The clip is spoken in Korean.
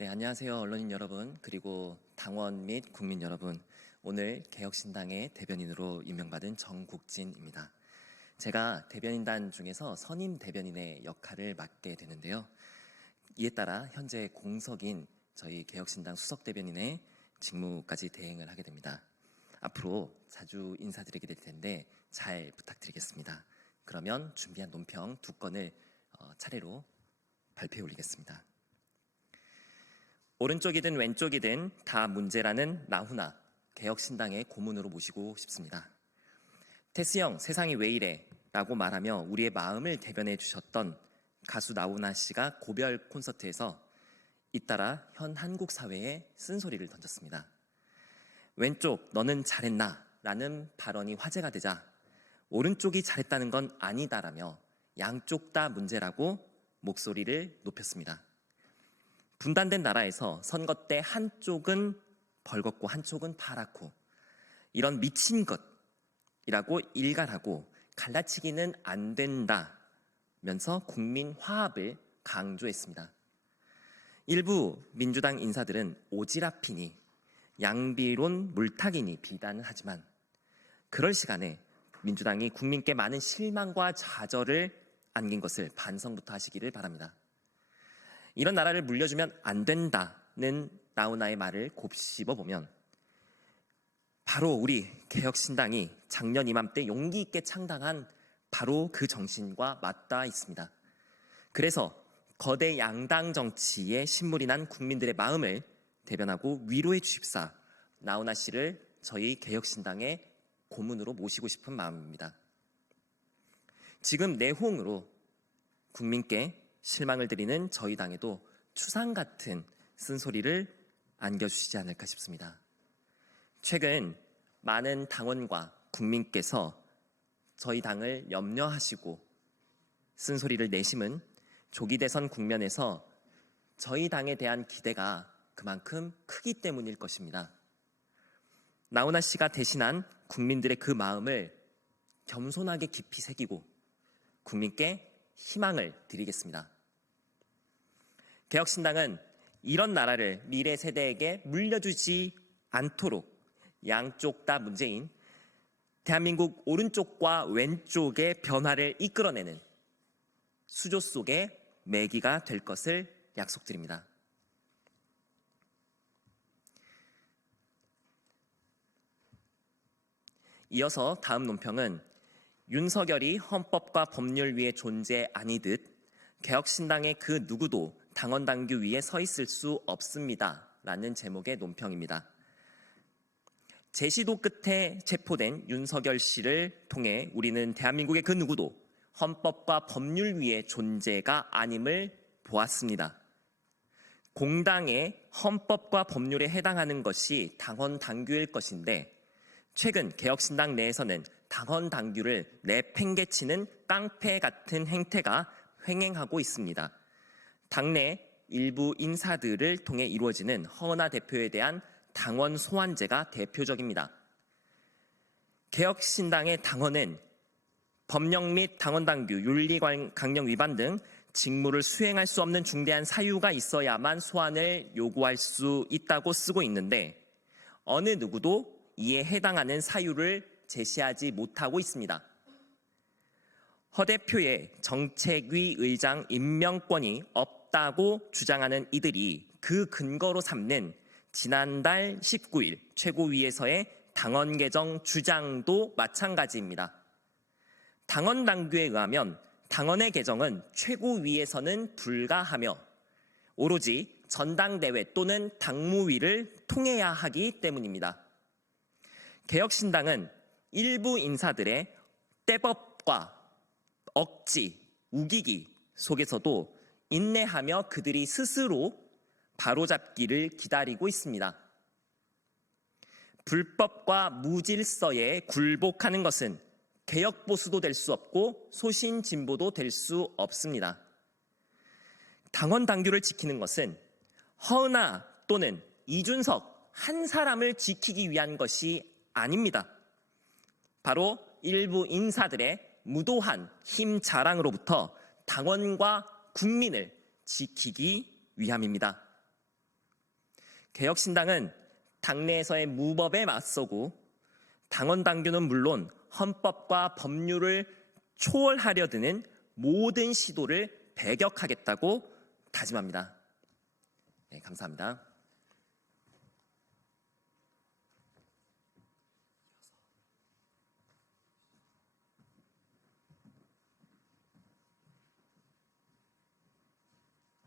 네, 안녕하세요. 언론인 여러분, 그리고 당원 및 국민 여러분. 오늘 개혁신당의 대변인으로 임명받은 정국진입니다. 제가 대변인단 중에서 선임 대변인의 역할을 맡게 되는데요. 이에 따라 현재 공석인 저희 개혁신당 수석 대변인의 직무까지 대행을 하게 됩니다. 앞으로 자주 인사드리게 될 텐데 잘 부탁드리겠습니다. 그러면 준비한 논평 두 건을 어, 차례로 발표해 올리겠습니다. 오른쪽이든 왼쪽이든 다 문제라는 나훈아 개혁신당의 고문으로 모시고 싶습니다. 테스 형 세상이 왜 이래 라고 말하며 우리의 마음을 대변해 주셨던 가수 나훈아 씨가 고별 콘서트에서 잇따라 현 한국 사회에 쓴소리를 던졌습니다. 왼쪽 너는 잘했나 라는 발언이 화제가 되자 오른쪽이 잘했다는 건 아니다라며 양쪽 다 문제라고 목소리를 높였습니다. 분단된 나라에서 선거 때 한쪽은 벌겋고 한쪽은 파랗고 이런 미친 것이라고 일갈하고 갈라치기는 안 된다면서 국민 화합을 강조했습니다. 일부 민주당 인사들은 오지랖이니 양비론 물타기니 비난을 하지만 그럴 시간에 민주당이 국민께 많은 실망과 좌절을 안긴 것을 반성부터 하시기를 바랍니다. 이런 나라를 물려주면 안 된다는 나훈아의 말을 곱씹어 보면 바로 우리 개혁신당이 작년 이맘때 용기 있게 창당한 바로 그 정신과 맞닿아 있습니다. 그래서 거대 양당 정치에 신물이 난 국민들의 마음을 대변하고 위로해 주십사 나훈아 씨를 저희 개혁신당의 고문으로 모시고 싶은 마음입니다. 지금 내홍으로 국민께 실망을 드리는 저희 당에도 추상 같은 쓴소리를 안겨주시지 않을까 싶습니다. 최근 많은 당원과 국민께서 저희 당을 염려하시고 쓴소리를 내심은 조기 대선 국면에서 저희 당에 대한 기대가 그만큼 크기 때문일 것입니다. 나훈아 씨가 대신한 국민들의 그 마음을 겸손하게 깊이 새기고 국민께 희망을 드리겠습니다. 개혁신당은 이런 나라를 미래 세대에게 물려주지 않도록 양쪽 다 문제인 대한민국 오른쪽과 왼쪽의 변화를 이끌어내는 수조 속의 매기가 될 것을 약속드립니다. 이어서 다음 논평은 윤석열이 헌법과 법률 위에 존재 아니듯 개혁신당의 그 누구도 당원 당규 위에 서 있을 수 없습니다. 라는 제목의 논평입니다. 제시도 끝에 체포된 윤석열 씨를 통해 우리는 대한민국의 그 누구도 헌법과 법률 위에 존재가 아님을 보았습니다. 공당의 헌법과 법률에 해당하는 것이 당원 당규일 것인데 최근 개혁신당 내에서는 당원 당규를 내팽개치는 깡패 같은 행태가 횡행하고 있습니다. 당내 일부 인사들을 통해 이루어지는 허은하 대표에 대한 당원 소환제가 대표적입니다. 개혁신당의 당원은 법령 및 당원당규, 윤리강령 위반 등 직무를 수행할 수 없는 중대한 사유가 있어야만 소환을 요구할 수 있다고 쓰고 있는데 어느 누구도 이에 해당하는 사유를 제시하지 못하고 있습니다. 허 대표의 정책위 의장 임명권이 없다고 주장하는 이들이 그 근거로 삼는 지난달 19일 최고위에서의 당원 개정 주장도 마찬가지입니다. 당원 당규에 의하면 당원의 개정은 최고위에서는 불가하며 오로지 전당대회 또는 당무위를 통해야 하기 때문입니다. 개혁신당은 일부 인사들의 떼법과 억지, 우기기 속에서도 인내하며 그들이 스스로 바로잡기를 기다리고 있습니다. 불법과 무질서에 굴복하는 것은 개혁 보수도 될 수 없고 소신 진보도 될 수 없습니다. 당원 당규를 지키는 것은 허은하 또는 이준석 한 사람을 지키기 위한 것이 아닙니다. 바로 일부 인사들의 무도한 힘 자랑으로부터 당원과 국민을 지키기 위함입니다. 개혁신당은 당내에서의 무법에 맞서고 당원 당규는 물론 헌법과 법률을 초월하려 드는 모든 시도를 배격하겠다고 다짐합니다. 네, 감사합니다.